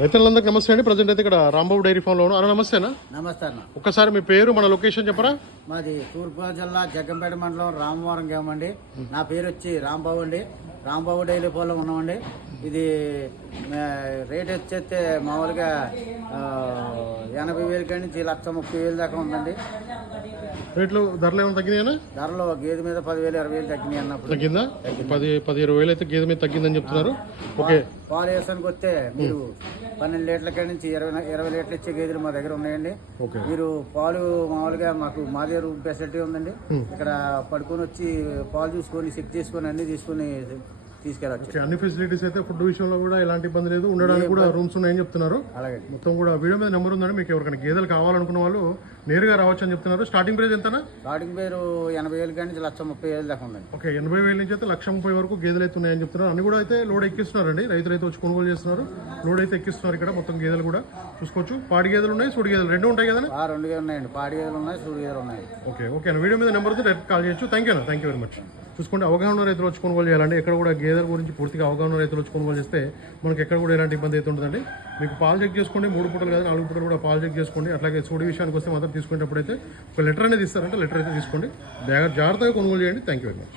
రైతులందరికీ నమస్తే అండి. ప్రజెంట్ అయితే ఇక్కడ రాంబాబు డైరీ ఫామ్లో ఉన్నాను. అన్న నమస్తేనా? నమస్తే అన్న. ఒక్కసారి మీ పేరు మన లొకేషన్ చెప్పరా? మాది తూర్పుగోదావరి జిల్లా జగ్గంపేట మండలం రామవరం గ్రామం అండి. నా పేరు వచ్చి రాంబాబు అండి. రాంబాబు డైరీ ఫామ్లో ఉన్నామండి. ఇది రేట్ వచ్చేస్తే మామూలుగా 80,000 కాడి నుంచి 1,30,000 దాకా ఉందండి. రేట్లు ధరలు ఏమైనా తగ్గినాయనా? ధరలో గేదె మీద 10,000 20,000 తగ్గినాయి అన్నప్పుడు. తగ్గిందా? 10-20,000 అయితే గేదె మీద తగ్గిందని చెప్తున్నారు. ఓకే. పాలు వేసానికి వస్తే మీరు 12 లీటర్ల కాడి నుంచి 20 లీటర్లు ఇచ్చే గేదెలు మా దగ్గర ఉన్నాయండి. మీరు పాలు మామూలుగా మాకు మా దగ్గర ఫెసిలిటీ ఉందండి. ఇక్కడ పడుకొని వచ్చి పాలు చూసుకొని చెక్ చేసుకొని అన్ని తీసుకొని తీసుకెళ్ళచ్చు. అన్ని ఫెసిలిటీస్ అయితే ఫుడ్ విషయంలో కూడా ఎలాంటి ఇబ్బంది లేదు. ఉండడానికి కూడా రూమ్స్ ఉన్నాయని చెప్తున్నారు. అలాగే మొత్తం కూడా వీడియో మీద నెంబర్ ఉందండి. మీకు ఎవరికైనా గేదెలు కావాలనుకున్న వాళ్ళు నేరుగా రావచ్చు అని చెప్తున్నారు. స్టార్టింగ్ ప్రైస్ ఎంతనా? స్టార్టింగ్ పేరు 80,000 కాడి నుంచి 1,30,000 దాకా ఉందండి. ఓకే. 80,000 నుంచి అయితే 1,30,000 వరకు గేదెలు అయితే ఉన్నాయని చెప్తున్నారు. అన్ని కూడా అయితే లోడ్ ఎక్కిస్తున్నారండి. రైతులు అయితే వచ్చి కొనుగోలు చేస్తున్నారు. లోడ్ అయితే ఎక్కిస్తున్నారు. ఇక్కడ మొత్తం గేదెలు కూడా చూసుకోవచ్చు. పాడి గేదెలు ఉన్నాయి, సూడి గేదెలు రెండు ఉంటాయి కదా? రెండు ఉన్నాయండి. పాడి గేదెలు ఉన్నాయి, సూడి గేదెలు ఉన్నాయి. ఓకే. వీడియో మీద నెంబర్ అయితే డైరెక్ట్ కాల్ చేయొచ్చు. Thank you very much. చూసుకోండి, అవగాహన రైతులు వచ్చి కొనుగోలు చేయాలండి. ఎక్కడ కూడా గేదెల గురించి పూర్తిగా అవగాహన రైతులు వచ్చి కొనుగోలు చేస్తే మనకి ఎక్కడ కూడా ఎలాంటి ఇబ్బంది అయితే ఉంటుందండి. మీకు పాలు చెక్ చేసుకోండి. 3 పూటలు కాదు 4 పూటలు కూడా పాలు చెక్ చేసుకోండి. అట్లాగే సూడి విషయానికి వస్తే మాత్రం తీసుకునేటప్పుడు అయితే ఒక లెటర్ అనేది ఇస్తారంటే లెటర్ అయితే తీసుకోండి. జాగ్రత్తగా కొనుగోలు చేయండి. Thank you very much.